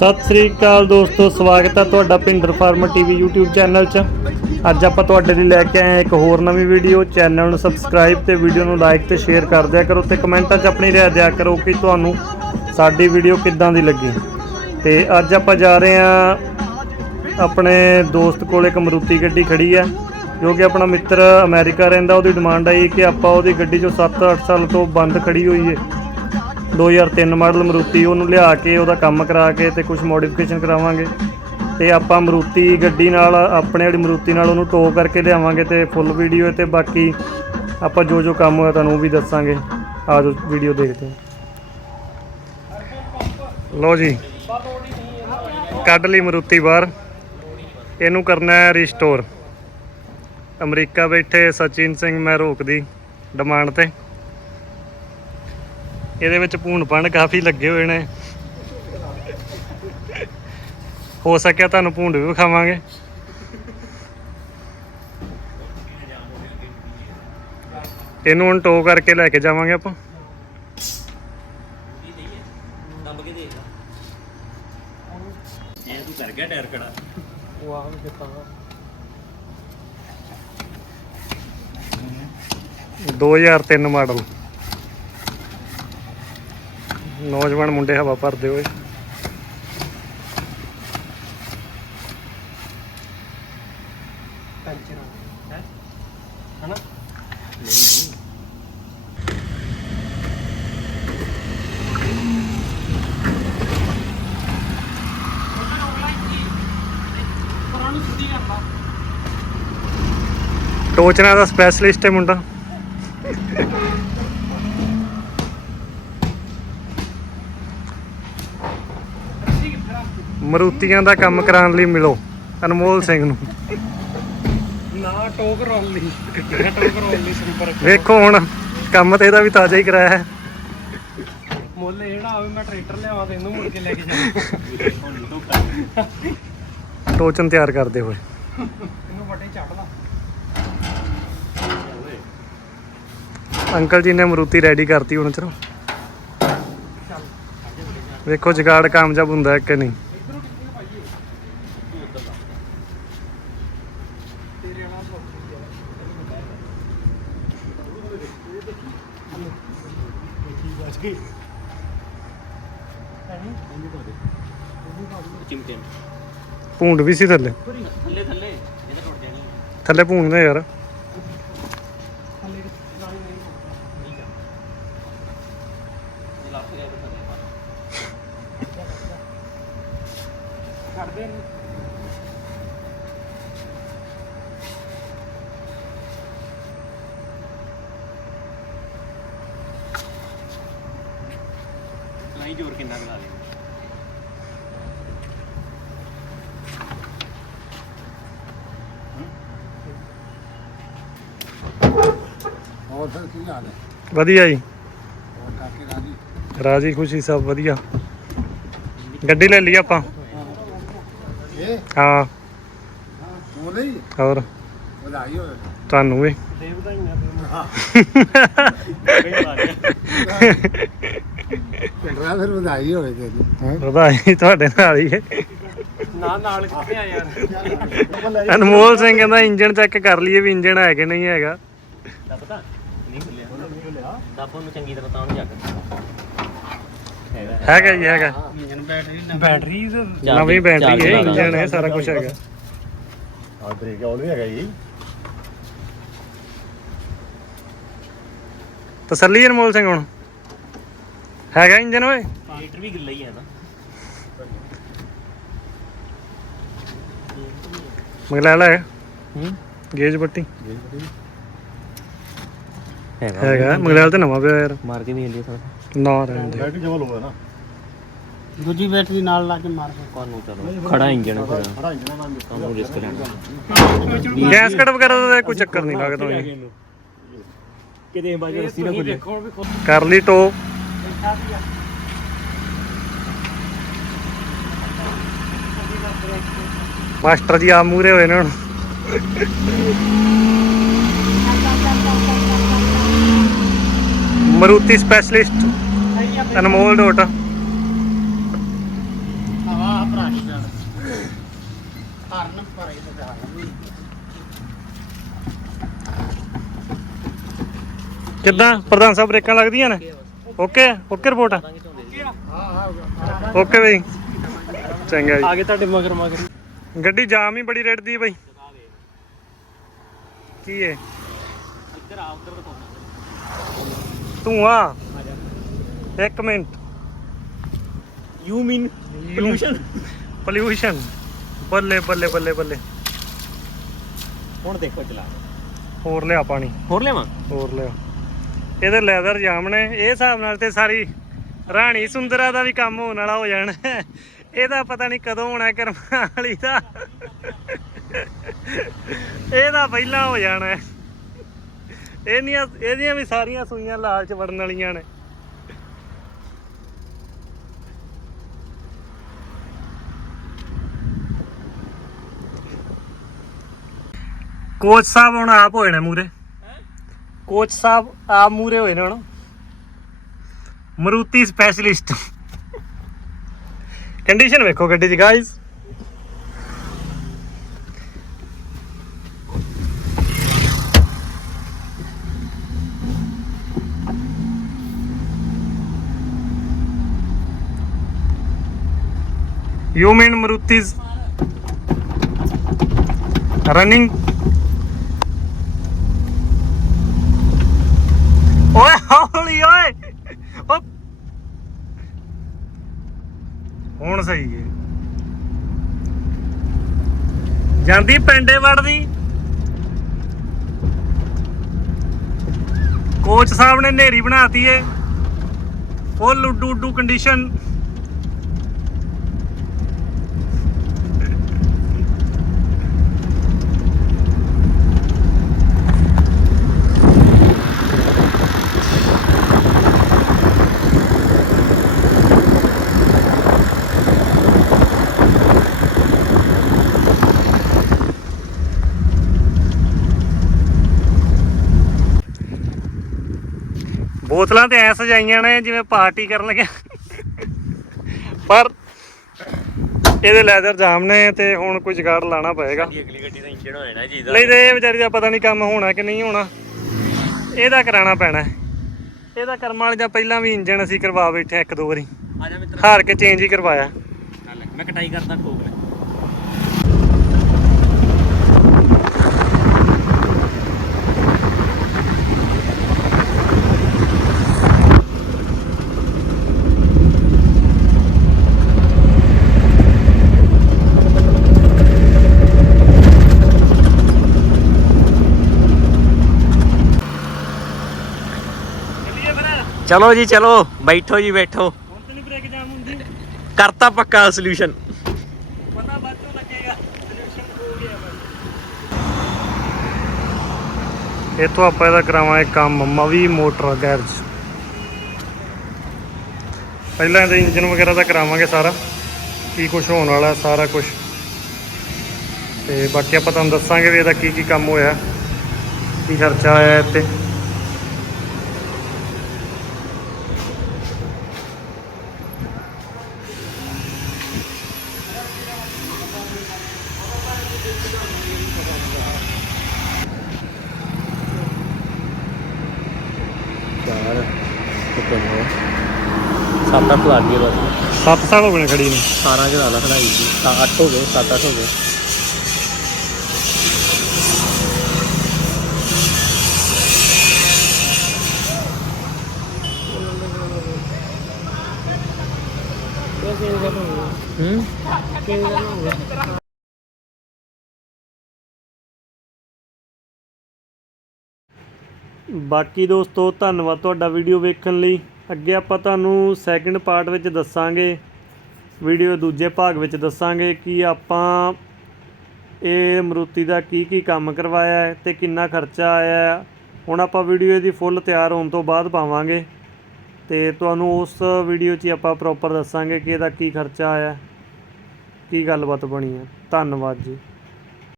ਸਤਿ ਸ੍ਰੀ ਅਕਾਲ ਦੋਸਤੋ, ਸਵਾਗਤ ਹੈ ਤੁਹਾਡਾ Bhinder farmer TV YouTube channel 'ਚ। ਅੱਜ ਆਪਾਂ ਤੁਹਾਡੇ ਲਈ ਲੈ ਕੇ ਆਏ ਹਾਂ ਇੱਕ ਹੋਰ ਨਵੀਂ ਵੀਡੀਓ ਚੈਨਲ ਨੂੰ ਸਬਸਕ੍ਰਾਈਬ ਤੇ ਵੀਡੀਓ ਨੂੰ ਲਾਈਕ ਤੇ ਸ਼ੇਅਰ ਕਰ ਦਿਆ ਕਰੋ ਤੇ ਕਮੈਂਟਾਂ 'ਚ ਆਪਣੀ ਰਾਏ ਦਿਆ ਕਰੋ ਕਿ ਤੁਹਾਨੂੰ ਸਾਡੀ ਵੀਡੀਓ ਕਿੱਦਾਂ ਦੀ ਲੱਗੀ। ਤੇ ਅੱਜ ਆਪਾਂ ਜਾ ਰਹੇ ਹਾਂ ਆਪਣੇ ਦੋਸਤ ਕੋਲ ਇੱਕ ਮਰੂਤੀ ਗੱਡੀ ਖੜੀ ਆ ਜੋ ਕਿ ਆਪਣਾ ਮਿੱਤਰ ਅਮਰੀਕਾ ਰਹਿੰਦਾ, ਉਹਦੀ ਡਿਮਾਂਡ ਆਈ ਕਿ ਆਪਾਂ ਉਹਦੀ ਗੱਡੀ ਜੋ 7-8 ਸਾਲ ਤੋਂ ਬੰਦ ਖੜੀ ਹੋਈ ਹੈ 2003 ਮਾਡਲ ਮਰੂਤੀ, ਉਹਨੂੰ ਲਿਆ ਕੇ, ਉਹਦਾ ਕੰਮ ਕਰਾ ਕੇ ਤੇ ਕੁਝ ਮੋਡੀਫਿਕੇਸ਼ਨ ਕਰਾਵਾਂਗੇ। ਤੇ ਆਪਾਂ ਮਰੂਤੀ ਗੱਡੀ ਨਾਲ, ਆਪਣੇ ਵਾਲੀ ਮਰੂਤੀ ਨਾਲ ਉਹਨੂੰ ਟੋ ਕਰਕੇ ਲਿਆਵਾਂਗੇ ਤੇ ਫੁੱਲ ਵੀਡੀਓ ਤੇ ਬਾਕੀ ਆਪਾਂ ਜੋ ਜੋ ਕੰਮ ਹੋਇਆ ਤੁਹਾਨੂੰ ਉਹ ਵੀ ਦੱਸਾਂਗੇ। ਆਜੋ ਵੀਡੀਓ ਦੇਖਦੇ ਹਾਂ। ਲੋ ਜੀ, ਕੱਢ ਲਈ ਮਰੂਤੀ ਬਾਹਰ। ਇਹਨੂੰ ਕਰਨਾ ਹੈ ਰਿਸਟੋਰ ਅਮਰੀਕਾ ਬੈਠੇ ਸਚਿਨ ਸਿੰਘ ਮੈਂ ਰੋਕਦੀ ਡਿਮਾਂਡ ਤੇ। ਇਹਦੇ ਵਿੱਚ ਭੂਣ ਭੰਡ ਕਾਫੀ ਲੱਗੇ ਹੋਏ ਨੇ। ਹੋ ਸਕਿਆ ਤੁਹਾਨੂੰ ਭੂੰਡ ਵੀ ਵਿਖਾਵਾਂਗੇ। ਇਹਨੂੰ ਹੁਣ ਟੋ ਕਰਕੇ ਲੈ ਕੇ ਜਾਵਾਂਗੇ ਆਪਾਂ। ਦੱਬ ਕੇ ਦੇਖ ਇਹ ਤੂੰ ਕਰ ਗਿਆ ਟਾਇਰ ਕੜਾ ਵਾਹ ਕਿਤਾ 2003 ਮਾਡਲ। ਨੌਜਵਾਨ ਮੁੰਡੇ ਹਵਾ ਭਰਦੇ ਹੋਏ। ਪੈਂਚਰ ਹੈ? ਹਨਾ? ਟੋਚਨਾ ਦਾ ਸਪੈਸ਼ਲਿਸਟ ਹੈ ਮੁੰਡਾ। ਮਰੂਤੀਆਂ ਦਾ ਕੰਮ ਕਰਾਉਣ ਲਈ ਮਿਲੋ ਅਨਮੋਲ ਸਿੰਘ ਨੂੰ। ਨਾ ਟੋਕ ਰੋਲ ਲਈ ਟੋਕ ਰੋਲ ਲਈ ਸੰਪਰਕ ਵੇਖੋ ਹੁਣ ਕੰਮ ਤੇ ਇਹਦਾ ਵੀ ਤਾਜ਼ਾ ਹੀ ਕਰਾਇਆ ਹੈ। ਮੁੱਲ ਨਾ ਆਵੇ ਮੈਂ ਟਰੈਕਟਰ ਲਿਆਵਾਂ ਤੇ ਇਹਨੂੰ ਮੁੜ ਕੇ ਲੈ ਕੇ ਜਾਵਾਂ। ਟੋਚਨ ਤਿਆਰ ਕਰਦੇ ਹੋਏ। ਇਹਨੂੰ ਵੱਡੇ ਚੜਦਾ ਅੰਕਲ ਜੀ ਨੇ ਮਰੂਤੀ ਰੈਡੀ ਕਰਤੀ ਹੁਣ ਚਲੋ। ਵੇਖੋ ਜਗਾੜ ਕਾਮਯਾਬ ਹੁੰਦਾ ਹੈ ਕਿ ਨਹੀਂ। ਭੂੰਡ ਵੀ ਸੀ ਥੱਲੇ। ਥੱਲੇ ਥੱਲੇ। ਇਹ ਤਾਂ ਟੁੱਟ ਜਾਣੀ ਥੱਲੇ ਭੂੰਡ ਨੇ ਯਾਰ। ਥੱਲੇ ਨਾਲ ਨਹੀਂ ਠੀਕ ਆ ਇਹ ਲੱਗ ਗਿਆ ਤਾਂ ਥੱਲੇ ਪਾ ਛੱਡਦੇ ਨੇ ਨਹੀਂ ਜ਼ੋਰ ਕਿੰਨਾ ਕੁ ਲਾ ਲਿਆ? ਹੋਰ ਸਰ ਕੀ ਹਾਲ ਹੈ? ਵਧੀਆ ਜੀ। ਹੋਰ ਕਾਕੇ ਰਾਜੀ? ਰਾਜੀ ਖੁਸ਼ੀ ਸਭ ਵਧੀਆ। ਗੱਡੀ ਲੈ ਲਈ ਆਪਾਂ। ਇਹ? ਹਾਂ। ਤੂੰ ਨਹੀਂ? ਹੋਰ? ਵਧਾਈ ਹੋਵੇ। ਤੁਹਾਨੂੰ ਵੀ। ਦੇ ਵਧਾਈਆਂ ਪਿੰਡਰਾ ਫਿਰ ਵਧਾਈ ਹੋਵੇ ਤੈਨੂੰ ਹੈਂ? ਵਧਾਈ ਤੁਹਾਡੇ ਨਾਲ ਹੀ ਹੈ। ਨਾ ਨਾਲ ਕਿੱਥੇ ਆ ਯਾਰ? ਅਨਮੋਲ ਸਿੰਘ ਕਹਿੰਦਾ ਇੰਜਨ ਚੈੱਕ ਕਰ ਲਈਏ ਵੀ ਇੰਜਨ ਹੈ ਕਿ ਨਹੀਂ ਹੈਗਾ। ਦੱਬ ਤਾਂ ਉਹਨੂੰ ਚੰਗੀ ਤਰ੍ਹਾਂ ਤਾਂ ਉਹਨੂੰ ਜੱਗ ਹੈਗਾ। ਹੈਗਾ ਜੀ ਹੈਗਾ। ਇੰਜਨ ਬੈਟਰੀ ਬੈਟਰੀ ਨਵੀਂ ਬੈਟਰੀ ਹੈ ਇੰਜਨ ਹੈ ਸਾਰਾ ਕੁਝ ਹੈਗਾ। ਆ ਬ੍ਰੇਕ ਆਲ ਵੀ ਹੈਗਾ ਜੀ। ਤਸੱਲੀ ਹੈ ਅਨਮੋਲ ਸਿੰਘ ਹੁਣ। ਹੈਗਾ ਇੰਜਨ ਓਏ। ਲੀਟਰ ਵੀ ਗਿੱਲਾ ਹੀ ਹੈ ਨਾ। ਮਗਲਾ ਲੈ। ਹੂੰ। ਗੇਜ ਬੱਟੀ ਹੈਗਾ। ਮਗਲਾ ਤੇ ਨਵਾਂ ਪਿਆ ਯਾਰ। ਮਾਰ ਕੇ ਵੇਖ ਲਿਆ ਸਾਰਾ। ਨਾ ਰਹਿਣ ਦੇ। ਬੈਟਰੀ ਜਮਾ ਲਊਗਾ ਨਾ। ਦੂਜੀ ਬੈਟਰੀ ਨਾਲ ਲਾ ਕੇ ਮਾਰ ਕੇ ਕੋਣ ਨੂੰ ਚਲੋ ਖੜਾ ਇੰਜਣ ਫਿਰ। ਖੜਾ ਇੰਜਨ ਨਾਲ ਤੁਹਾਨੂੰ ਰਿਸਕ ਲੈਣਾ। ਗੈਸ ਕਟ ਵਗੈਰਾ ਦਾ ਕੋਈ ਚੱਕਰ ਨਹੀਂ ਲੱਗਦਾ ਕਿਤੇ ਬਾਜੇ ਰੱਸੀ ਨਾ ਖੁੱਲੇ ਕਰ ਲਈ ਟੋ ਮਾਸਟਰ ਜੀ ਆ ਮੂਰੇ ਹੋਏ ਨੇ ਹੁਣ। ਮਰੂਤੀ ਸਪੈਸ਼ਲਿਸਟ ਅਨਮੋਲ ਡੋਟ ਹਵਾ ਹਾਰਨ ਪਰ ਕਿੱਦਾਂ? ਪ੍ਰਧਾਨ ਸਾਹਿਬ ਬ੍ਰੇਕਾਂ ਲੱਗਦੀਆਂ ਨੇ? ਓਕੇ ਓਕੇ ਰਿਪੋਰਟ ਆ? ਓਕੇ ਬਈ। ਚੰਗਾ ਜੀ। ਆ ਗਏ ਤੁਹਾਡੇ ਮਗਰ ਮਗਰ। ਗੱਡੀ ਜਾਮ ਹੀ ਬੜੀ ਰੇੜਦੀ ਹੈ ਬਈ। ਕੀ ਹੈ ਇੱਧਰ ਆ ਉੱਧਰ ਦਿਖਾਉਣਾ ਤੂੰ ਆ। ਆ ਜਾ ਇੱਕ minute. You mean pollution pollution ਬੱਲੇ ਬੱਲੇ ਬੱਲੇ ਬੱਲੇ। ਹੁਣ ਦੇਖੋ ਚਲਾ। ਹੋਰ ਲਿਆ ਪਾਣੀ। ਹੋਰ ਲਿਆਵਾਂ? ਹੋਰ ਲਿਆ। ਇਹਦੇ ਲੈਦਰ ਜਾਮ ਨੇ। ਇਹ ਹਿਸਾਬ ਨਾਲ ਤੇ ਸਾਰੀ ਰਾਣੀ ਸੁੰਦਰਾ ਦਾ ਵੀ ਕੰਮ ਹੋਣ ਵਾਲਾ ਹੋ ਜਾਣਾ। ਇਹਦਾ ਪਤਾ ਨਹੀਂ ਕਦੋਂ ਹੋਣਾ ਕਰਮਾਂ ਵਾਲੀ ਦਾ। ਇਹਦਾ ਪਹਿਲਾਂ ਹੋ ਜਾਣਾ ਇਹਨੀਆਂ, ਇਹਦੀਆਂ ਵੀ ਸਾਰੀਆਂ ਸੂਈਆਂ ਲਾਲਚ ਵੜਨ ਵਾਲੀਆਂ ਨੇ। ਕੋਚ ਸਾਹਿਬ ਹੁਣ ਆਪ ਹੋਏ ਨੇ ਮੂਰੇ ਕੋਚ ਸਾਹਿਬ ਆਪ ਮੂਰੇ ਹੋਏ ਨੇ ਹੁਣ। ਮਰੂਤੀ ਸਪੈਸ਼ਲਿਸਟ ਕੰਡੀਸ਼ਨ ਵੇਖੋ ਗੱਡੀ ਦੀ guys You mean Maruti's running? ਓਏ ਹੌਲੀ ਓਏ ਹੁਣ ਸਹੀ ਹੈ। ਜਾਂਦੀ ਪਿੰਡੇ ਵੜਦੀ। ਕੋਚ ਸਾਹਿਬ ਨੇ ਨੇਰੀ ਬਣਾਤੀ ਏ ਫੁੱਲ ਉੱਡੂ ਉੱਡੂ ਕੰਡੀਸ਼ਨ ਬੋਤਲਾਂ ਤੇ ਐ ਸਜਾਈਆਂ ਨੇ ਜਿਵੇਂ ਪਾਰਟੀ ਕਰਨ ਲੱਗਿਆ। ਪਰ ਇਹਦੇ ਲੈਦਰ ਜਾਮ ਨੇ ਤੇ ਹੁਣ ਕੋਈ ਜਗਾੜ ਲਾਣਾ ਪਏਗਾ। ਸਾਡੀ ਅਗਲੀ ਗੱਡੀ ਦਾ ਇੰਜਣ ਹੋ ਜਾਣਾ ਜੀ ਨਹੀਂ ਤੇ ਇਹ ਵਿਚਾਰੀ ਦਾ ਪਤਾ ਨਹੀਂ ਕੰਮ ਹੋਣਾ ਕਿ ਨਹੀਂ ਹੋਣਾ। ਇਹਦਾ ਕਰਾਉਣਾ ਪੈਣਾ। ਇਹਦਾ ਕਰਮ ਵਾਲੇ ਜਾਂ ਪਹਿਲਾਂ ਵੀ ਇੰਜਨ ਅਸੀਂ ਕਰਵਾ ਬੈਠੇ ਇੱਕ ਦੋ ਵਾਰੀ। ਹਾਰ ਕੇ ਚੇਂਜ ਹੀ ਕਰਵਾਇਆ। ਮੈਂ ਕਟਾਈ ਕਰਦਾ ਠੋਕ ਚਲੋ ਜੀ ਚਲੋ। ਬੈਠੋ ਜੀ ਬੈਠੋ। ਹੁਣ ਤੇ ਨਹੀਂ ਬ੍ਰੇਕ ਜਾਮ ਹੁੰਦੀ। ਕਰਤਾ ਪੱਕਾ ਸੋਲੂਸ਼ਨ ਪਤਾ ਬਾਅਦ ਚੋਂ ਲੱਗੇਗਾ। ਸੋਲੂਸ਼ਨ ਹੋ ਗਿਆ ਬਸ। ਇਥੋਂ ਆਪਾਂ ਇਹਦਾ ਕਰਾਵਾਂਗੇ ਕੰਮ ਮਵੀ ਮੋਟਰ ਗੈਰਜ। ਪਹਿਲਾਂ ਇਹਦਾ ਇੰਜਨ ਵਗੈਰਾ ਦਾ ਕਰਾਵਾਂਗੇ ਸਾਰਾ। ਕੀ ਕੁਝ ਹੋਣ ਵਾਲਾ ਸਾਰਾ ਕੁਝ ਤੇ ਬਾਕੀ ਆਪਾਂ ਤੁਹਾਨੂੰ ਦੱਸਾਂਗੇ ਵੀ ਇਹਦਾ ਕੀ ਕੀ ਕੰਮ ਹੋਇਆ ਕੀ ਖਰਚਾ ਆਇਆ ਇਹ ਤੇ ਚਾਰ ਕਿੰਨੇ ਸੱਤ ਅੱਠ ਲੱਗ ਗਏ ਬਸ। 7 ਸਾਲ ਹੋ ਗਏ ਨੇ ਖੜੀ ਨੂੰ। 18 ਜਣਾ ਲਾ ਖੜਾਈ ਜੀ ਤਾਂ 8 ਹੋ ਗਏ 7 8 ਹੋ ਗਏ। ਹੂੰ? ਬਾਕੀ ਦੋਸਤੋ, ਧੰਨਵਾਦ ਤੁਹਾਡਾ ਵੀਡੀਓ ਵੇਖਣ ਲਈ। ਅੱਗੇ ਆਪਾਂ ਤੁਹਾਨੂੰ ਸੈਕਿੰਡ ਪਾਰਟ ਵਿੱਚ ਦੱਸਾਂਗੇ। ਵੀਡੀਓ ਦੂਜੇ ਭਾਗ ਵਿੱਚ ਦੱਸਾਂਗੇ ਕਿ ਆਪਾਂ ਇਹ ਮਰੂਤੀ ਦਾ ਕੀ ਕੀ ਕੰਮ ਕਰਵਾਇਆ ਹੈ ਤੇ ਕਿੰਨਾ ਖਰਚਾ ਆਇਆ ਹੈ। ਹੁਣ ਆਪਾਂ ਵੀਡੀਓ ਇਹਦੀ ਫੁੱਲ ਤਿਆਰ ਹੋਣ ਤੋਂ ਬਾਅਦ ਪਾਵਾਂਗੇ। ਤੇ ਤੁਹਾਨੂੰ ਉਸ ਵੀਡੀਓ 'ਚ ਹੀ ਆਪਾਂ ਪ੍ਰੋਪਰ ਦੱਸਾਂਗੇ ਕਿ ਇਹਦਾ ਕੀ ਖਰਚਾ ਆਇਆ ਕੀ ਗੱਲਬਾਤ ਬਣੀ ਹੈ। ਧੰਨਵਾਦ ਜੀ।